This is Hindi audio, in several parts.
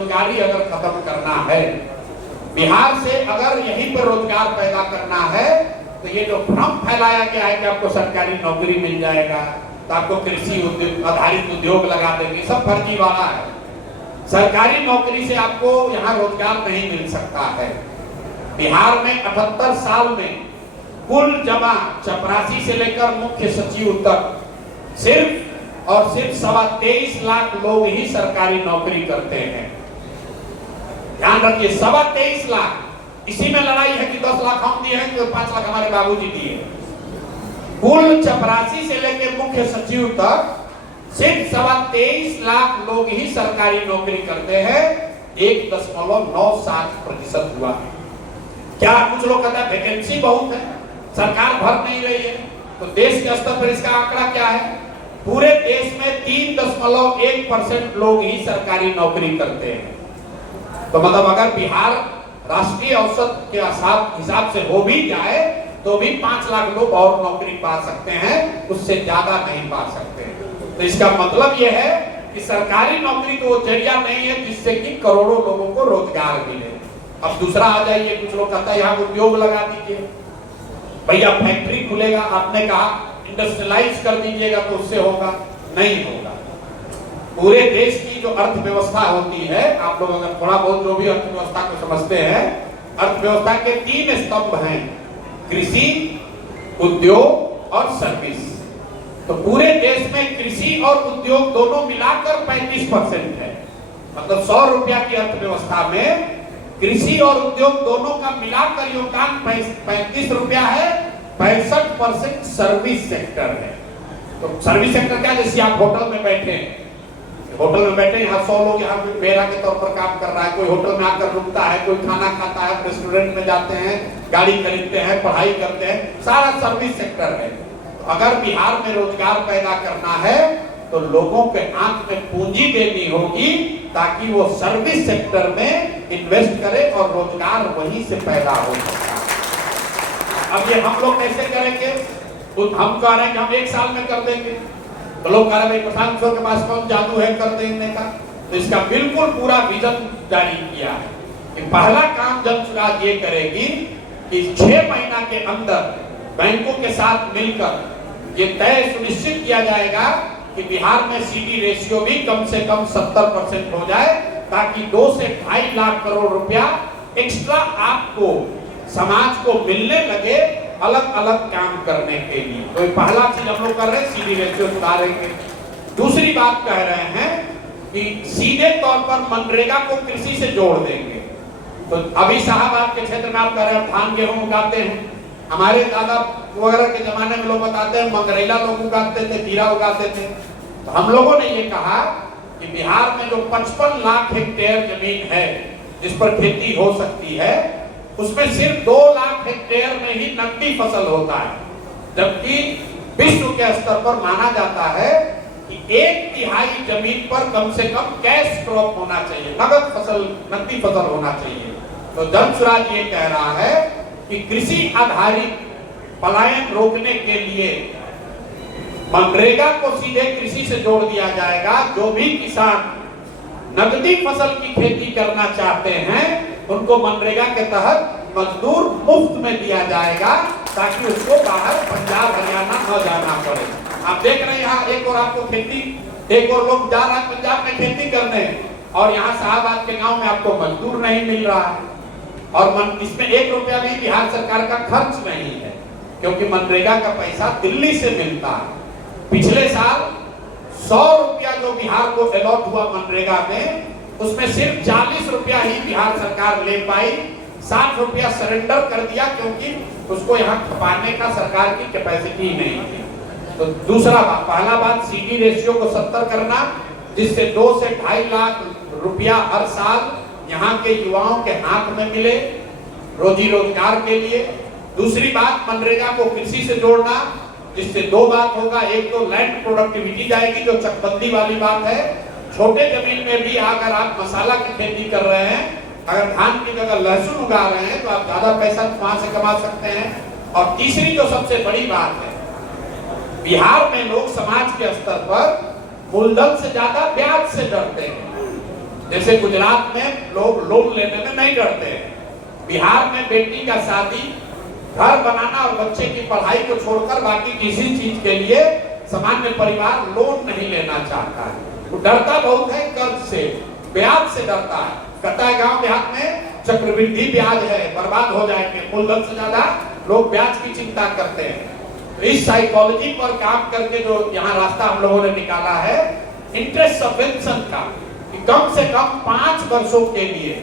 बेरोजगारी अगर खत्म करना है, बिहार से अगर यहीं पर रोजगार पैदा करना है, तो ये जो भ्रम फैलाया गया है कि आपको सरकारी नौकरी मिल जाएगा, तो आपको कृषि उद्योग आधारित उद्योग लगा देंगे, सब फर्जीवाड़ा है। सरकारी नौकरी से आपको यहाँ रोजगार नहीं मिल सकता है। बिहार में 78 साल में कुल जमा चपरासी से लेकर मुख्य सचिव तक सिर्फ और सिर्फ 23.25 लाख लोग ही सरकारी नौकरी करते हैं। ध्यान रखिए, 23.25 लाख। इसी में लड़ाई है कि 10 लाख हम दिए हैं, तो 5 लाख हमारे बाबूजी दिए। कुल चपरासी से लेकर मुख्य सचिव तक सिर्फ 23.25 लाख लोग ही सरकारी नौकरी करते हैं। 1.97% हुआ है। क्या कुछ लोग कहते हैं वैकेंसी बहुत है, सरकार भर नहीं रही है, तो देश के स्तर पर इसका आंकड़ा क्या है? पूरे देश में 3.1% लोग ही सरकारी नौकरी करते हैं। तो मतलब अगर बिहार राष्ट्रीय औसत के हिसाब से हो भी जाए तो भी 5 लाख लोग और नौकरी पा सकते हैं, उससे ज्यादा नहीं पा सकते। तो इसका मतलब यह है कि सरकारी नौकरी तो वो जरिया नहीं है जिससे कि करोड़ों लोगों को रोजगार मिले। अब दूसरा आ जाइए, कुछ लोग कहता है यहाँ उद्योग लगा दीजिए, भैया फैक्ट्री खुलेगा, आपने कहा इंडस्ट्रियलाइज कर दीजिएगा तो उससे होगा, नहीं होगा। पूरे देश की जो अर्थव्यवस्था होती है, आप लोग अगर थोड़ा बहुत जो भी अर्थव्यवस्था को समझते हैं, अर्थव्यवस्था के 3 स्तंभ हैं, कृषि, उद्योग और सर्विस। तो पूरे देश में कृषि और उद्योग दोनों मिलाकर 35% है। मतलब 100 रुपया की अर्थव्यवस्था में कृषि और उद्योग दोनों का मिलाकर योगदान 35 रुपया है। 65% सर्विस सेक्टर है। तो सर्विस सेक्टर क्या, जैसे आप होटल में बैठे हैं, यहाँ 100 लोग यहाँ मेरा के तौर पर काम कर रहा है, कोई होटल में आकर रुकता है, कोई खाना खाता है, रेस्टोरेंट में जाते हैं, गाड़ी खरीदते हैं, पढ़ाई करते हैं, सारा सर्विस सेक्टर है। तो अगर बिहार में रोजगार पैदा करना है तो लोगों के आंख में पूंजी देनी होगी ताकि वो सर्विस सेक्टर में इन्वेस्ट करे और रोजगार वहीं से पैदा हो सकता है। अब ये हम लोग कैसे करेंगे? तो हम कह रहे हैं कि हम 1 साल में कर देंगे, तो लोग कह रहे हैं प्रशांत किशोर के पास कौन जादू है कर देने का। तो इसका बिल्कुल पूरा विजन जारी किया है कि पहला काम जनसुराज ये करेगी कि 6 महीना के अंदर बैंकों के साथ मिलकर ये तय सुनिश्चित किया जाएगा कि बिहार में सीडी रेशियो भी कम से कम 70% हो जाए, ताकि 2 से 2.5 लाख करोड़ रुपया एक्स्ट्रा आपको समाज को मिलने लगे अलग अलग काम करने के लिए। तो पहला चीज हम लोग कर रहे हैं, सीडी रेशियो सुधारेंगे। दूसरी बात कह रहे हैं कि सीधे तौर पर मनरेगा को कृषि से जोड़ देंगे। तो अभी शाहबाद के क्षेत्र में आप कह रहे हैं धान गेहूं उगाते हैं, हमारे दादा वगैरह के जमाने में लोग बताते हैं मंगरेला लोग उगाते थे, जीरा उगाते थे। तो हम लोगों ने ये कहा कि बिहार में जो 55 लाख हेक्टेयर जमीन है जिस पर खेती हो सकती है, उसमें सिर्फ 2 लाख हेक्टेयर में ही नकदी फसल होता है, जबकि विश्व के स्तर पर माना जाता है कि 1/3 जमीन पर कम से कम कैश क्रॉप होना चाहिए, नगद फसल, नकदी फसल होना चाहिए। तो जनसुराज ये कह रहा है कि कृषि आधारित पलायन रोकने के लिए मनरेगा को सीधे कृषि से जोड़ दिया जाएगा। जो भी किसान नकदी फसल की खेती करना चाहते हैं उनको मनरेगा के तहत मजदूर मुफ्त में दिया जाएगा, ताकि उसको बाहर पंजाब हरियाणा न जाना पड़े। आप देख रहे हैं यहाँ एक और आपको खेती, एक और लोग जा रहा है पंजाब में खेती करने, और यहाँ शाहबाद के गांव में आपको मजदूर नहीं मिल रहा है। और इसमें 1 रुपया भी बिहार सरकार का खर्च नहीं है, क्योंकि मनरेगा का पैसा दिल्ली से मिलता है। पिछले साल 100 रुपया जो बिहार को अलॉट हुआ मनरेगा में, उसमें सिर्फ 40 रुपया ही बिहार सरकार ले पाई, 60 रुपया सरेंडर कर दिया, क्योंकि उसको यहाँ खपाने का सरकार की कैपेसिटी नहीं थी। तो दूसरा बात, पहला बात सीडी रेशियो को 70 करना, जिससे 2 से 2.5 लाख रुपया हर साल यहाँ के युवाओं के हाथ में मिले रोजी रोजगार के लिए। दूसरी बात, मनरेगा को कृषि से जोड़ना, जिससे 2 बात होगा, एक तो लैंड प्रोडक्टिविटी जाएगी, जो चकबंदी वाली बात है। छोटे जमीन में भी अगर आप मसाला की खेती कर रहे हैं, अगर धान की जगह लहसुन उगा रहे हैं, तो आप ज्यादा पैसा वहां से कमा सकते हैं। और तीसरी जो सबसे बड़ी बात है, बिहार में लोग समाज के स्तर पर मूलधन से ज्यादा ब्याज से डरते हैं। जैसे गुजरात में लोग लोन लेने में नहीं डरते हैं, बिहार में बेटी का शादी, घर बनाना और बच्चे की पढ़ाई को छोड़कर बाकी किसी चीज के लिए सामान्य परिवार लोन नहीं लेना चाहता है। वो डरता बहुत है कर्ज से, ब्याज से डरता है। कहता है गांव देहात में चक्रवृद्धि ब्याज है, बर्बाद हो जाएंगे, मूलधन से ज्यादा लोग ब्याज की चिंता करते हैं। तो इस साइकोलॉजी पर काम करके जो यहाँ रास्ता हम लोगों ने निकाला है इंटरेस्ट सबवेंशन का, कि कम से कम 5 वर्षों के लिए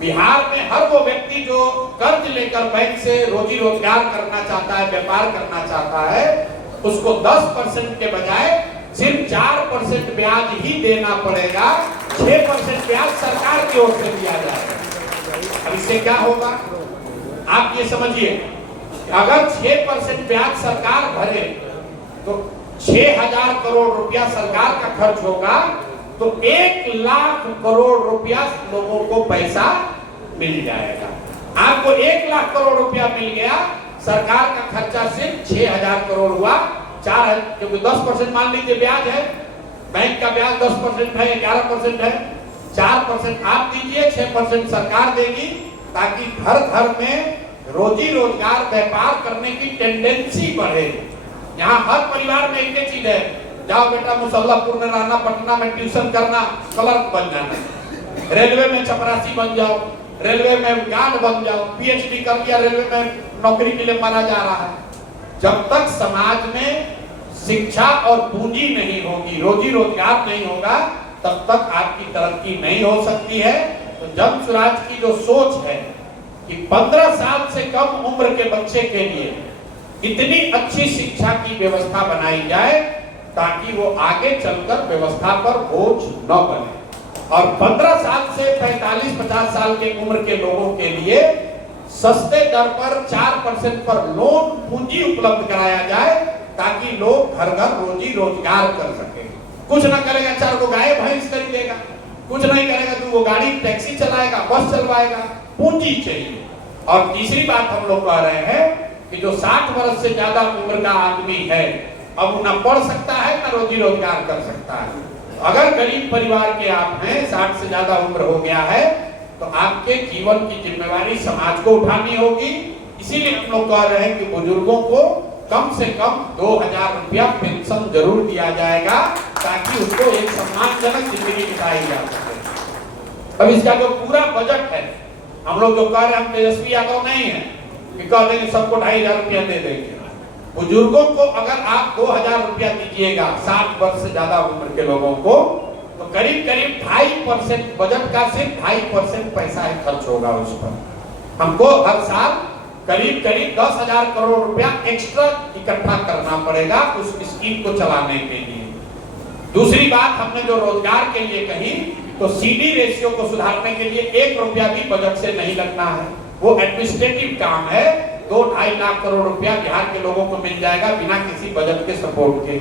बिहार में हर वो व्यक्ति जो कर्ज लेकर बैंक से रोजी रोजगार करना चाहता है, व्यापार करना चाहता है, उसको 10% के बजाय सिर्फ 4% ब्याज ही देना पड़ेगा, 6% ब्याज सरकार की ओर से दिया जाएगा। अब इससे क्या होगा आप ये समझिए, अगर 6% ब्याज सरकार भरे तो 6,000 करोड़ रुपया सरकार का खर्च होगा, तो 1 लाख करोड़ रुपया लोगों को पैसा मिल जाएगा। आपको 1 लाख करोड़ रुपया मिल गया, सरकार का खर्चा सिर्फ 6,000 करोड़ हुआ। 4 क्योंकि 10% मान लीजिए ब्याज है, बैंक का ब्याज 10% है, 11% है, 4% आप दीजिए, 6% सरकार देगी, ताकि घर घर में रोजी रोजगार व्यापार करने की टेंडेंसी बढ़े। यहाँ हर परिवार में एक ही चीज है, जाओ बेटा मुसल्लापुर में रहना, पटना में ट्यूशन करना, क्लर्क बन जाना, रेलवे में चपरासी बन जाओ, रेलवे में गार्ड बन जाओ, पीएचडी कर लिया, रेलवे में नौकरी के लिए मारा जा रहा है। जब तक समाज में शिक्षा और पूंजी नहीं होगी, रोजी रोजगार नहीं होगा, तब तक आपकी तरक्की नहीं हो सकती है। तो जन स्वराज की जो सोच है कि 15 साल से कम उम्र के बच्चे के लिए इतनी अच्छी शिक्षा की व्यवस्था बनाई जाए ताकि वो आगे चलकर व्यवस्था पर बोझ न बने, और 15 साल से 45-50 साल के उम्र के लोगों के लिए सस्ते दर पर 4% पर लोन पूंजी उपलब्ध कराया जाए, ताकि लोग घर घर रोजी रोजगार कर सके। कुछ ना करेगा, 4 को गाय भैंस खरीदेगा, कुछ नहीं करेगा, 2 गाड़ी टैक्सी चलाएगा, बस चलवाएगा, पूंजी चाहिए। और तीसरी बात हम लोग कह रहे हैं कि जो 60 वर्ष से ज्यादा उम्र का आदमी है, अब ना पढ़ सकता है ना रोजी रोजगार कर सकता है। अगर गरीब परिवार के आप हैं, 60 से ज्यादा उम्र हो गया है, तो आपके जीवन की जिम्मेवारी समाज को उठानी होगी। इसीलिए हम लोग कह रहे हैं कि बुजुर्गों को कम से कम 2,000 रुपया पेंशन जरूर दिया जाएगा, ताकि उसको एक सम्मानजनक जिंदगी बिताई जा सके। अब इसका जो पूरा बजट है, हम लोग जो कह रहे हैं, हम तेजस्वी यादव नहीं है कि कह देंगे सबको 2,500 रुपया दे देंगे। बुजुर्गों को अगर आप 2,000 रुपया दीजिएगा 60 वर्ष से ज्यादा उम्र के लोगों को, तो करीब करीब 2.5% बजट का सिर्फ 2.5% पैसा ही खर्च होगा उस पर। हमको हर साल करीब करीब 10,000 करोड़ रुपया एक्स्ट्रा इकट्ठा करना पड़ेगा उस स्कीम को चलाने के लिए। दूसरी बात हमने जो रोजगार के लिए कही, तो सीडी रेशियो को सुधारने के लिए 1 रुपया भी बजट से नहीं लगना है, वो एडमिनिस्ट्रेटिव काम है। 2-2.5 लाख करोड़ रुपया बिहार के लोगों को मिल जाएगा बिना किसी बजट के सपोर्ट के।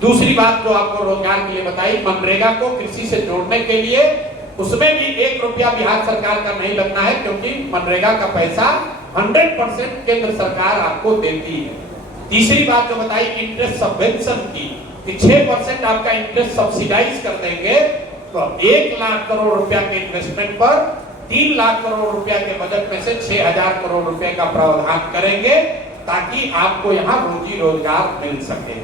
दूसरी बात जो आपको रोजगार के लिए बताई, मनरेगा को कृषि से जोड़ने के लिए, उसमें भी 1 रुपया बिहार सरकार का नहीं लगना है, क्योंकि मनरेगा का पैसा 100% केंद्र सरकार आपको देती है। तीसरी बात जो बताई इंटरेस्ट सबवेंशन की, कि 6% आपका इंटरेस्ट सब्सिडाइज कर देंगे, तो 1 लाख करोड़ रुपया के इन्वेस्टमेंट पर 3 लाख करोड़ रुपया के बजट में से 6,000 करोड़ रुपए का प्रावधान करेंगे, ताकि आपको यहाँ रोजी रोजगार मिल सके।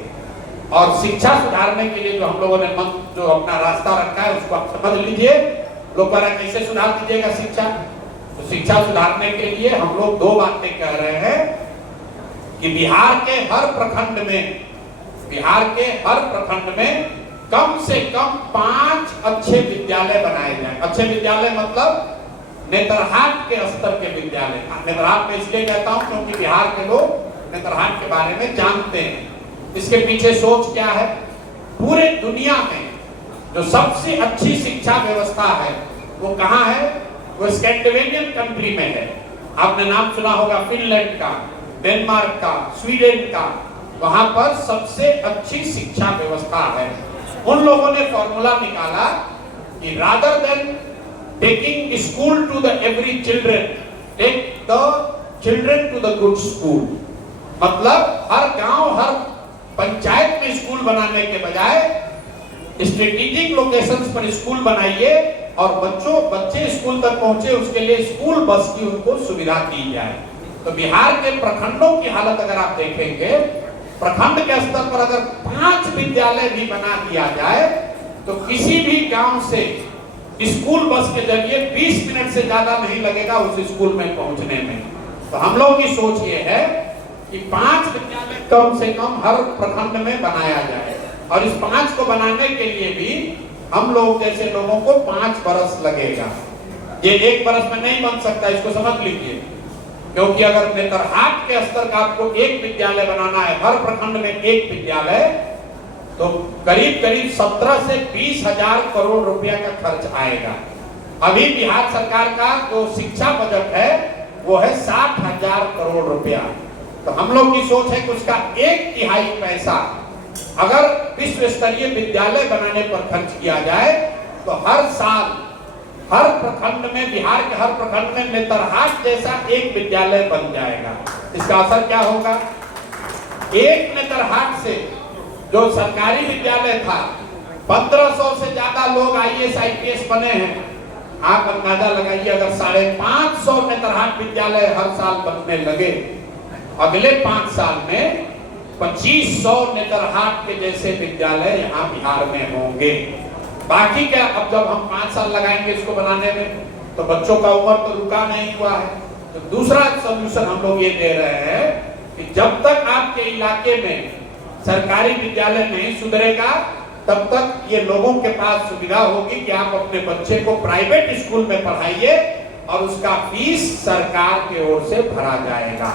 और शिक्षा सुधारने के लिए जो हम लोगों ने जो अपना रास्ता रखा है, उसको आप समझ लीजिए। लोग कह रहे हैं कैसे सुधार दीजिएगा शिक्षा, तो शिक्षा सुधारने के लिए हम लोग 2 बातें कह रहे हैं कि बिहार के हर प्रखंड में कम से कम 5 अच्छे विद्यालय बनाए जाएं। अच्छे विद्यालय मतलब नेतरहाट के स्तर के विद्यालय। नेतरहाट में इसलिए कहता हूं क्योंकि बिहार के लोग नेतरहाट के बारे में जानते हैं। इसके पीछे सोच क्या है, पूरे दुनिया में जो सबसे अच्छी शिक्षा व्यवस्था है वो कहाँ है, वो स्कैंडिनेवियन कंट्री में है। आपने नाम सुना होगा फिनलैंड का, डेनमार्क का, स्वीडन का, वहां पर सबसे अच्छी शिक्षा व्यवस्था है। उन लोगों ने फॉर्मूला निकाला कि rather than taking school to the every children, take the children to the good school. मतलब हर गांव, हर पंचायत में स्कूल बनाने के बजाय स्ट्रेटेजिक लोकेशंस पर स्कूल बनाइए और बच्चे स्कूल तक पहुंचे उसके लिए स्कूल बस की उनको सुविधा दी जाए। तो बिहार के प्रखंडों की हालत अगर आप देखेंगे, प्रखंड के स्तर पर अगर 5 विद्यालय भी बना दिया जाए तो किसी भी गांव से स्कूल बस के जरिए 20 मिनट से ज्यादा नहीं लगेगा उस स्कूल में पहुंचने में। तो हम लोग की सोच ये है कि 5 विद्यालय कम से कम हर प्रखंड में बनाया जाए, और इस 5 को बनाने के लिए भी हम लोग जैसे लोगों को 5 बरस लगेगा। ये 1 बरस में नहीं बन सकता, इसको समझ लीजिए। क्योंकि अगर नेतरहाट के स्तर का आपको 1 विद्यालय बनाना है, हर प्रखंड में 1 विद्यालय, तो करीब 17 से 20 हजार करोड़ रुपया का खर्च आएगा। अभी बिहार सरकार का जो शिक्षा बजट है वो है 60,000 करोड़ रुपया। तो हम लोग की सोच है कि उसका 1/3 पैसा अगर विश्व स्तरीय विद्यालय बनाने पर खर्च किया जाए तो हर साल हर प्रखंड में, बिहार के हर प्रखंड में नेतरहाट जैसा 1 विद्यालय बन जाएगा। इसका असर क्या होगा? एक नेतरहाट से जो सरकारी विद्यालय था 1500 से ज्यादा लोग IAS IPS बने हैं। आप अंदाजा लगाइए, अगर 550 नेतरहाट विद्यालय हर साल बनने लगे, अगले 5 साल में 2500 नेतरहाट के जैसे विद्यालय यहाँ बिहार में होंगे। बाकी क्या, अब जब हम 5 साल लगाएंगे इसको बनाने में तो बच्चों का उम्र तो रुका नहीं हुआ है। तो दूसरा सॉल्यूशन हम लोग ये दे रहे हैं कि जब तक आपके इलाके में सरकारी विद्यालय नहीं सुधरेगा तब तक ये लोगों के पास सुविधा होगी कि आप अपने बच्चे को प्राइवेट स्कूल में पढ़ाइए और उसका फीस सरकार की ओर से भरा जाएगा।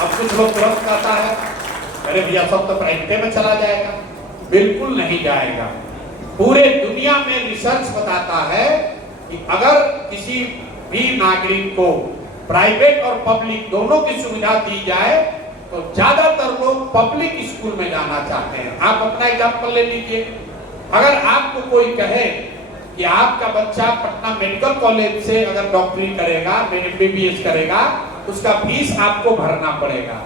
अब कुछ लोग तुरंत कहता है अरे भैया सब तो प्राइवेट में चला जाएगा। बिल्कुल नहीं जाएगा। पूरे दुनिया में रिसर्च बताता है कि अगर किसी भी नागरिक को प्राइवेट और पब्लिक दोनों की सुविधा दी जाए तो ज्यादातर लोग पब्लिक स्कूल में जाना चाहते हैं। आप अपना एग्जाम्पल ले लीजिए। अगर आपको कोई कहे कि आपका बच्चा पटना मेडिकल कॉलेज से अगर डॉक्टरी करेगा, MBBS करेगा, उसका फीस आपको भरना पड़ेगा।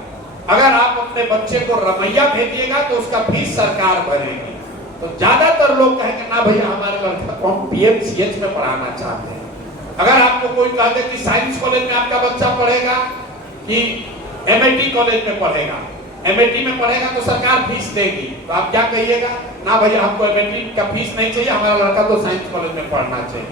अगर आप अपने बच्चे को रमैया भेजिएगा तो उसका फीस सरकार भरेगी। तो ज्यादातर लोग कहेंगे ना भैया हमारे लड़का को हम PMCH में पढ़ाना चाहते हैं। अगर आपको कोई कह दे कि साइंस कॉलेज में आपका बच्चा पढ़ेगा कि MIT कॉलेज में पढ़ेगा, MIT में पढ़ेगा तो सरकार फीस देगी, तो आप क्या कहिएगा? ना भैया हमको MIT का फीस नहीं चाहिए, हमारा लड़का तो साइंस कॉलेज में पढ़ना चाहिए।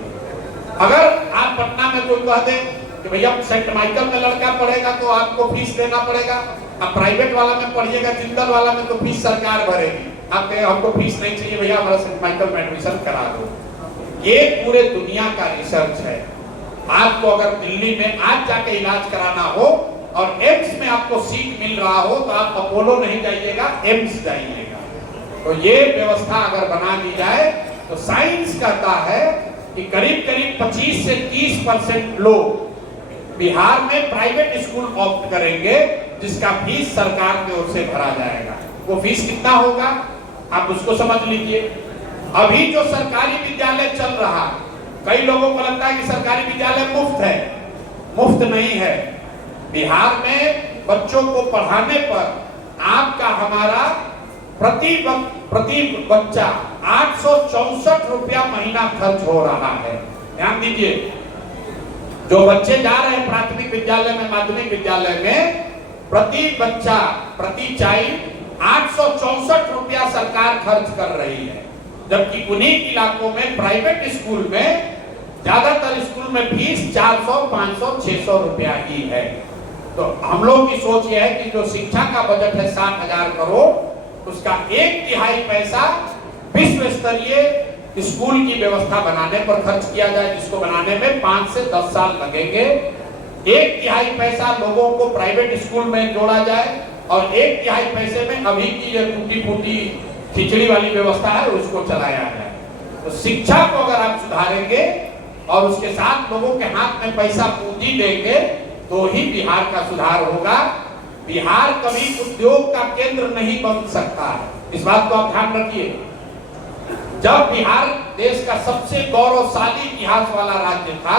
अगर आप पटना में कोई कह दे कि भैया सेंट माइकल में लड़का पढ़ेगा तो आपको फीस देना पड़ेगा, आप प्राइवेट वाला में पढ़िएगा, जिंदल वाला में तो फीस सरकार भरेगी। आप कहें हमको फीस नहीं चाहिए भैया हमारा सेंट माइकल में एडमिशन करा दो। ये पूरे दुनिया का रिसर्च है। आपको अगर दिल्ली में आज जाके इलाज कराना हो और एम्स में आपको सीट मिल रहा हो तो आप अपोलो नहीं जाइएगा, एम्स जाइएगा। तो ये व्यवस्था अगर बना दी जाए तो साइंस कहता है कि करीब 25 से 30% लोग बिहार में प्राइवेट स्कूल ऑप्ट करेंगे जिसका फीस सरकार की ओर से भरा जाएगा। वो फीस कितना होगा आप उसको समझ लीजिए। अभी जो सरकारी विद्यालय चल रहा, कई लोगों को लगता है कि सरकारी विद्यालय मुफ्त है। मुफ्त नहीं है। बिहार में बच्चों को पढ़ाने पर आपका हमारा प्रति बच्चा 864 रुपया महीना खर्च हो रहा है। ध्यान दीजिए, जो बच्चे जा रहे हैं प्राथमिक विद्यालय में, माध्यमिक विद्यालय में, प्रति बच्चा प्रति चाइल्ड 864 रुपया सरकार खर्च कर रही है। जबकि उन्हीं इलाकों में प्राइवेट स्कूल में ज्यादातर स्कूल में फीस 400, 500, 600 रुपया ही है। तो हम लोग की सोच यह है कि जो शिक्षा का बजट है 60,000 करोड़, उसका 1/3 पैसा विश्व स्तरीय स्कूल की व्यवस्था बनाने पर खर्च किया जाए, जिसको बनाने में 5 से 10 साल लगेंगे। 1/3 पैसा लोगों को प्राइवेट स्कूल में जोड़ा जाए और 1/3 पैसे में अभी की जो टूटी फूटी खिचड़ी वाली व्यवस्था है उसको चलाया जाए। तो शिक्षा को अगर आप सुधारेंगे और उसके साथ लोगों के हाथ में पैसा पूंजी देंगे तो ही बिहार का सुधार होगा। बिहार कभी उद्योग का केंद्र नहीं बन सकता है, इस बात को आप ध्यान रखिए। जब बिहार देश का सबसे गौरवशाली इतिहास वाला राज्य था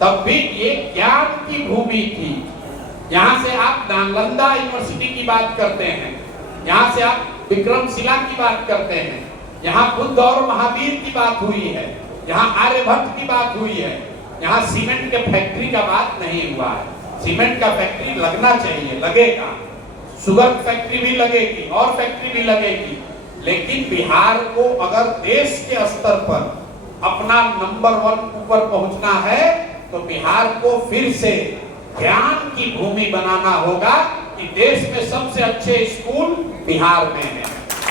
तब भी ये ज्ञान की भूमि थी। यहाँ से आप नालंदा यूनिवर्सिटी की बात करते हैं, यहाँ से आप विक्रमशिला की बात करते हैं, यहाँ बुद्ध और महावीर की बात हुई है। यहाँ आर्यभट्ट की बात हुई है, यहाँ सीमेंट के फैक्ट्री का बात नहीं हुआ है। सीमेंट का फैक्ट्री लगना चाहिए, लगेगा, शुगर फैक्ट्री भी लगेगी और फैक्ट्री भी लगेगी, लेकिन बिहार को अगर देश के स्तर पर अपना नंबर 1 ऊपर पहुंचना है तो बिहार को फिर से ज्ञान की भूमि बनाना होगा कि देश में सबसे अच्छे स्कूल बिहार में है,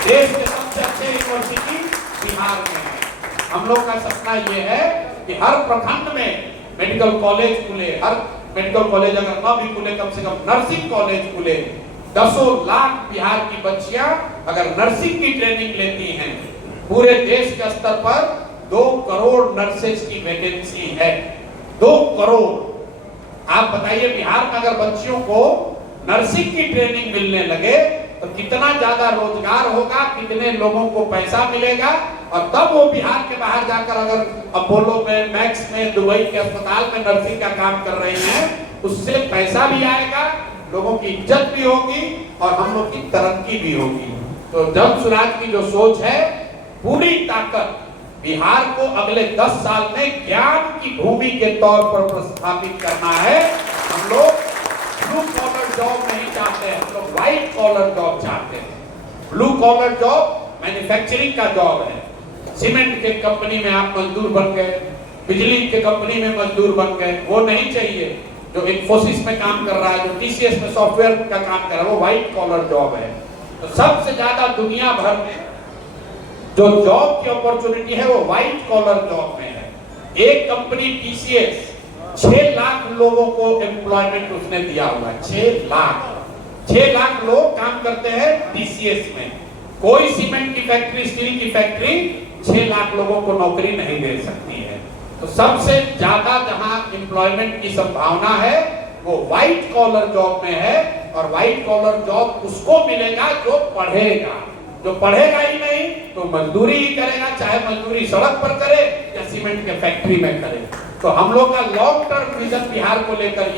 देश के सबसे अच्छे यूनिवर्सिटी बिहार में है। हम लोग का सपना ये है कि हर प्रखंड में मेडिकल कॉलेज खुले, हर मेडिकल कॉलेज अगर न भी खुले कम से कम नर्सिंग कॉलेज खुले। 10 लाख बिहार की बच्चियां अगर नर्सिंग की ट्रेनिंग लेती हैं, पूरे देश के स्तर पर 2 करोड़ नर्सेज की वैकेंसी है, 2 करोड़। आप बताइए बिहार में अगर बच्चियों को नर्सिंग की ट्रेनिंग मिलने लगे तो कितना ज्यादा रोजगार होगा, कितने लोगों को पैसा मिलेगा, और तब वो बिहार के बाहर जाकर अगर अपोलो में, मैक्स में, दुबई के अस्पताल में नर्सिंग का काम कर रहे हैं, उससे पैसा भी आएगा, लोगों की इज्जत भी होगी और हम लोग की तरक्की भी होगी। तो जन स्वराज की जो सोच है, पूरी ताकत बिहार को अगले 10 साल में ज्ञान की भूमि के तौर पर प्रस्थापित करना है। हम लोग ब्लू कॉलर जॉब नहीं चाहते हैं, हम लोग व्हाइट कॉलर जॉब चाहते हैं। ब्लू कॉलर जॉब मैन्युफैक्चरिंग का जॉब है। सीमेंट के कंपनी में आप मजदूर बन गए, बिजली के कंपनी में मजदूर बन गए, वो नहीं चाहिए। जो इन्फोसिस में काम कर रहा है, जो टीसीएस में सॉफ्टवेयर का काम कर रहा है, वो व्हाइट कॉलर जॉब है। तो सबसे ज्यादा दुनिया भर में जो जॉब की अपॉर्चुनिटी है वो व्हाइट कॉलर जॉब में है। एक कंपनी टीसीएस 6 लाख लोगों को एम्प्लॉयमेंट उसने दिया हुआ है। 6 लाख लोग काम करते हैं टीसीएस में। कोई सीमेंट की फैक्ट्री, स्टील की फैक्ट्री 6 लाख लोगों को नौकरी नहीं दे सकती है। तो सबसे ज्यादा जहां एम्प्लॉयमेंट की संभावना है वो व्हाइट कॉलर जॉब में है, और व्हाइट कॉलर जॉब उसको मिलेगा जो पढ़ेगा। जो पढ़ेगा ही नहीं तो मजदूरी ही करेगा, चाहे मजदूरी सड़क पर करे या सीमेंट के फैक्ट्री में करे। तो हम लोग का लॉन्ग टर्म विजन बिहार को लेकर